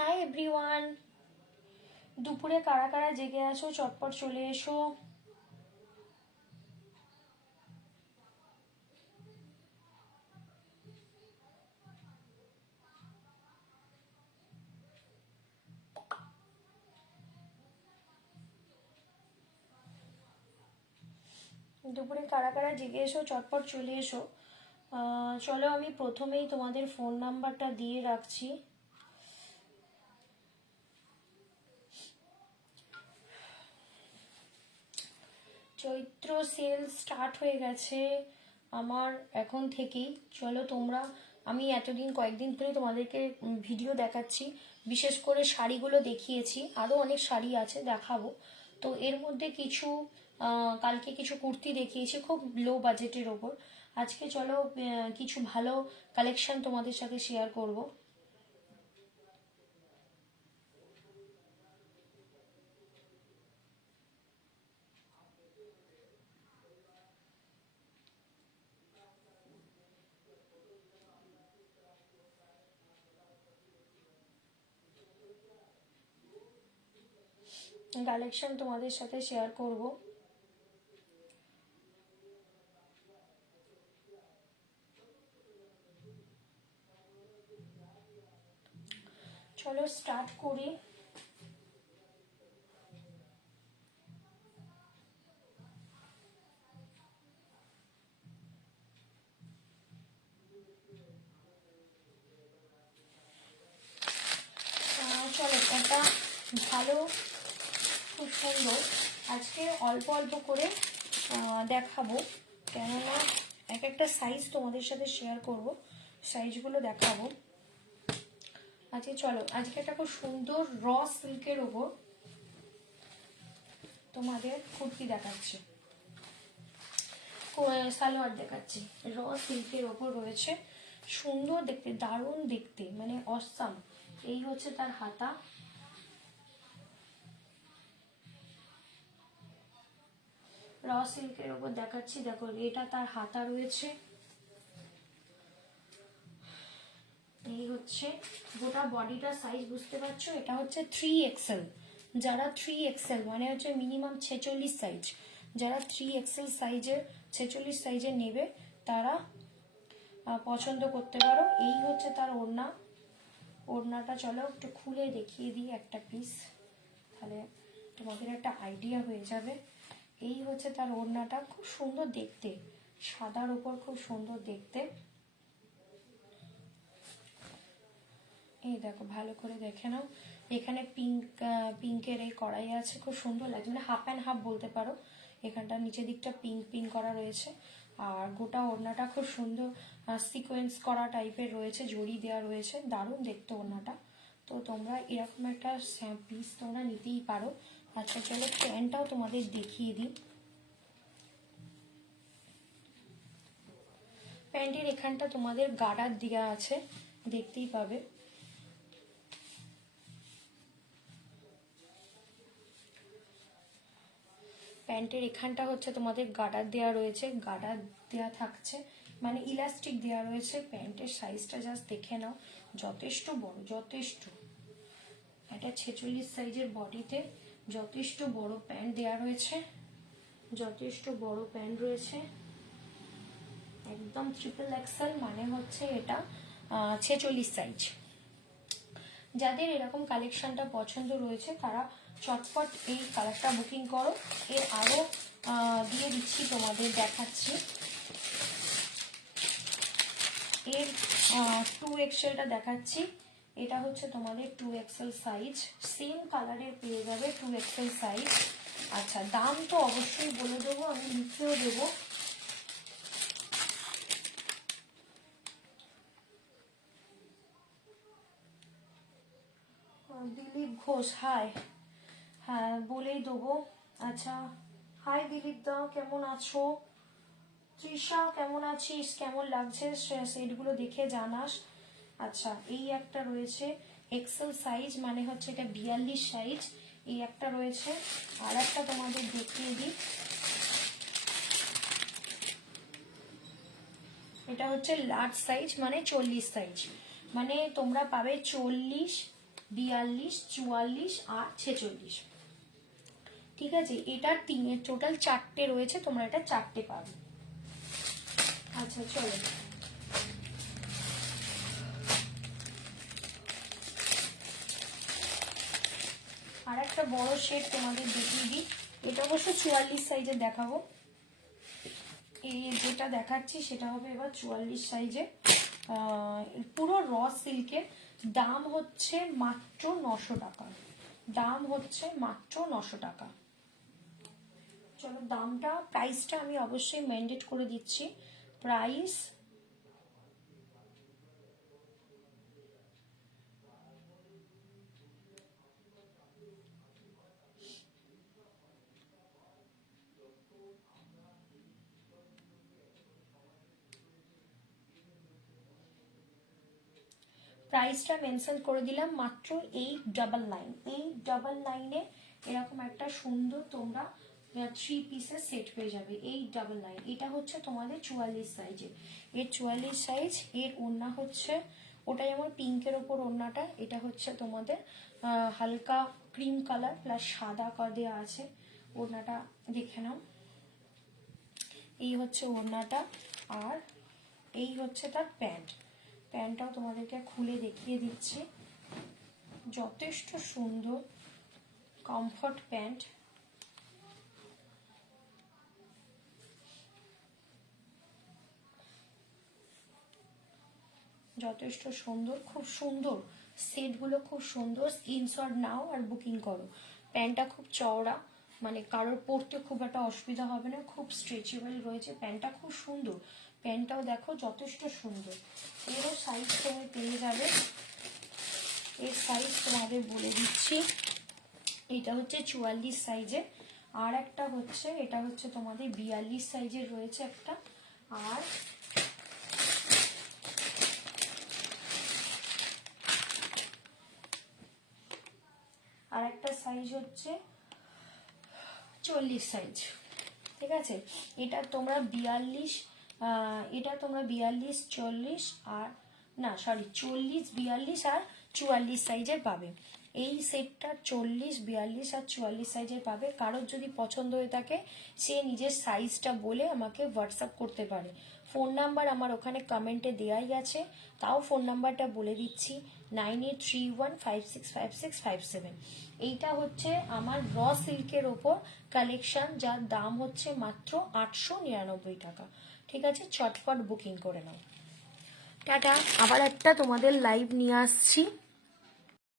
Hi everyone, দুপুরে কারা কারা জেগে আছো চটপট চলে এসো। দুপুরে কারা কারা জেগে এসো চটপট চলে এসো। চলো আমি প্রথমেই তোমাদের ফোন নাম্বারটা দিয়ে রাখছি। চৈত্র সেল স্টার্ট হয়ে গেছে আমার এখন থেকেই। চলো তোমরা, আমি এতদিন কয়েকদিন ধরে তোমাদেরকে ভিডিও দেখাচ্ছি, বিশেষ করে শাড়িগুলো দেখিয়েছি, আরও অনেক শাড়ি আছে দেখাবো। তো এর মধ্যে কিছু কালকে কিছু কুর্তি দেখিয়েছি খুব লো বাজেটের ওপর। আজকে চলো কিছু ভালো কালেকশন তোমাদের সাথে শেয়ার করব। কালেকশন তোমাদের সাথে শেয়ার করব। চলো স্টার্ট করি। চলো একটা ভালো, খুব সুন্দর, আজকে অল্প অল্প করে দেখাবো, কেননা এক একটা সাইজ তোমাদের সাথে শেয়ার করব, সাইজগুলো দেখাবো। আজকে চলো আজকে একটা খুব সুন্দর র সিল্কের ওপর তোমাদের কুর্তি দেখাচ্ছি, সালোয়ার দেখাচ্ছি। র সিল্কের ওপর রয়েছে, সুন্দর দেখতে, দারুণ দেখতে, মানে অসাম। এই হচ্ছে তার হাতা, র সিল্কের ওপর দেখাচ্ছি। দেখো এটা তার হাতা রয়েছে, এই হচ্ছে গোটা বডিটা সাইজ বুঝতে পারছো। এটা হচ্ছে 3XL, যারা 3XL মানে হচ্ছে মিনিমাম 46 সাইজ, যারা 3XL সাইজের 46 সাইজের নেবে তারা পছন্দ করতে পারো। এই হচ্ছে তার ওড়না, ওড়নাটা চলো একটু খুলে দেখিয়ে দিই একটা পিস, তাহলে তোমাদের একটা আইডিয়া হয়ে যাবে। এই হচ্ছে তার ওড়নাটা, খুব সুন্দর দেখতে, সাদার উপর খুব সুন্দর দেখতে। এই দেখো ভালো করে দেখে নাও, এখানে পিঙ্কের এই কড়াই আছে, খুব সুন্দর লাগছে, মানে হাফ অ্যান্ড হাফ বলতে পারো। এখানটা নিচের দিকটা পিঙ্ক পিঙ্ক করা রয়েছে, আর গোটা ওড়নাটা খুব সুন্দর সিকোয়েন্স করা টাইপের রয়েছে, জড়ি দেওয়া রয়েছে, দারুণ দেখতে ওড়নাটা। তো তোমরা এরকম একটা পিস তোমরা নিতেই পারো। আচ্ছা চলো প্যান্টটাও তোমাদের দেখিয়ে দিই। প্যান্টের এখানটা তোমাদের গার্ডার দেওয়া আছে, দেখতেই পাবে। প্যান্টের এখানটা হচ্ছে তোমাদের গার্ডার দেওয়া রয়েছে, গার্ডার দেওয়া থাকছে, মানে ইলাস্টিক দেওয়া রয়েছে। প্যান্টের সাইজটা জাস্ট দেখে নাও, যথেষ্ট বড়, যথেষ্ট। এটা 46 সাইজের বডিতে যথেষ্ট বড় প্যান্ট দেওয়া রয়েছে, যথেষ্ট বড় প্যান্ট রয়েছে, একদম XXL, মানে হচ্ছে এটা 46 সাইজ। যাদের এরকম কালেকশনটা পছন্দ রয়েছে তারা চটপট এই কালারটা বুকিং করো। এর আরও দিয়ে দিচ্ছি, তোমাদের দেখাচ্ছি। এর 2XLটা দেখাচ্ছি, এটা হচ্ছে তোমাদের 2XL সাইজ, সেম কালারের পেয়ে যাবে 2XL সাইজ। আচ্ছা দাম তো অবশ্যই বলে দেবো, আমি লিখেও দেবো। দিলীপ ঘোষ, হাই, হ্যাঁ বলেই দেবো। আচ্ছা হাই দিলীপ দা, কেমন আছো? তৃষা কেমন আছিস, কেমন লাগছে সেটগুলো দেখে জানাস। আচ্ছা এই একটা রয়েছে এক্সেল সাইজ, মানে হচ্ছে এটা 42 সাইজ, এই একটা রয়েছে। আর একটা তোমাদের দেখিয়ে দিই, এটা হচ্ছে লার্জ সাইজ, মানে 40 সাইজ, মানে তোমরা পাবে 40, 42, 44 আর 46। ঠিক আছে, এটার টোটাল 4টে রয়েছে, তোমরা এটা 4টে পাবে। আচ্ছা চলো, আর একটা বড় শেড তোমাদের দেখিয়ে দিই। এটা অবশ্য 44 সাইজের দেখাবো। এই যেটা দেখাচ্ছি সেটা হবে এবার 44 সাইজে, পুরো র সিল্কের। দাম হচ্ছে মাত্র 900 টাকা। দাম হচ্ছে মাত্র 900 টাকা। চলো দামটা, প্রাইসটা আমি অবশ্যই মেনটেন করে দিচ্ছি। প্রাইস প্রাইসটা মেনশন করে দিলাম মাত্র 899। 899-এ এরকম একটা সুন্দর তোমরা 3 পিসের সেট পেয়ে যাবে। 899। এটা হচ্ছে তোমাদের 44 সাইজের। এর 44 সাইজ। এর ওড়না হচ্ছে, ওটা যেমন পিঙ্কের ওপর ওড়নাটা, এটা হচ্ছে তোমাদের হালকা ক্রিম কালার প্লাস সাদা দেওয়া আছে। ওড়নাটা দেখে নাও, এই হচ্ছে ওড়নাটা। আর এই হচ্ছে তার প্যান্ট। প্যান্টটাও তোমাদেরকে খুলে দেখিয়ে দিচ্ছি, যথেষ্ট সুন্দর কমফর্ট প্যান্ট। যথেষ্ট সুন্দর, খুব সুন্দর সেটগুলো, খুব সুন্দর। স্ক্রিনশট নাও আর বুকিং করো। প্যান্টটা খুব চওড়া, মানে কারোর পরতে খুব একটা অসুবিধা হবে না, খুব স্ট্রেচেবল রয়েছে। প্যান্টটা খুব সুন্দর, প্যান্টটাও দেখো যথেষ্ট সুন্দর। এরও সাইজ তুমি পেয়ে যাবে। এর সাইজ তোমাদের বলে দিচ্ছি, এটা হচ্ছে 44 সাইজে। আর একটা হচ্ছে, এটা হচ্ছে তোমাদের 42 সাইজের রয়েছে একটা। আর আর একটা সাইজ হচ্ছে 40 সাইজ। ঠিক আছে, এটা তোমরা 42, এটা তোমরা 42, 40 আর না সরি 40, 42 আর 44 সাইজের পাবে। এই সেটটা 40, 42 আর 44 সাইজের পাবে। কারোর যদি পছন্দ হয়ে থাকে সে নিজের সাইজটা বলে আমাকে হোয়াটসঅ্যাপ করতে পারে। ফোন নাম্বার আমার ওখানে কমেন্টে দেওয়াই আছে, তাও ফোন নাম্বারটা বলে দিচ্ছি, 9831565657। এইটা হচ্ছে আমার র সিল্কের ওপর কালেকশন, যার দাম হচ্ছে মাত্র 899 টাকা। ঠিক আছে, চটপট বুকিং করে নাও। টাটা, আবার একটা তোমাদের লাইভ নিয়ে আসছি।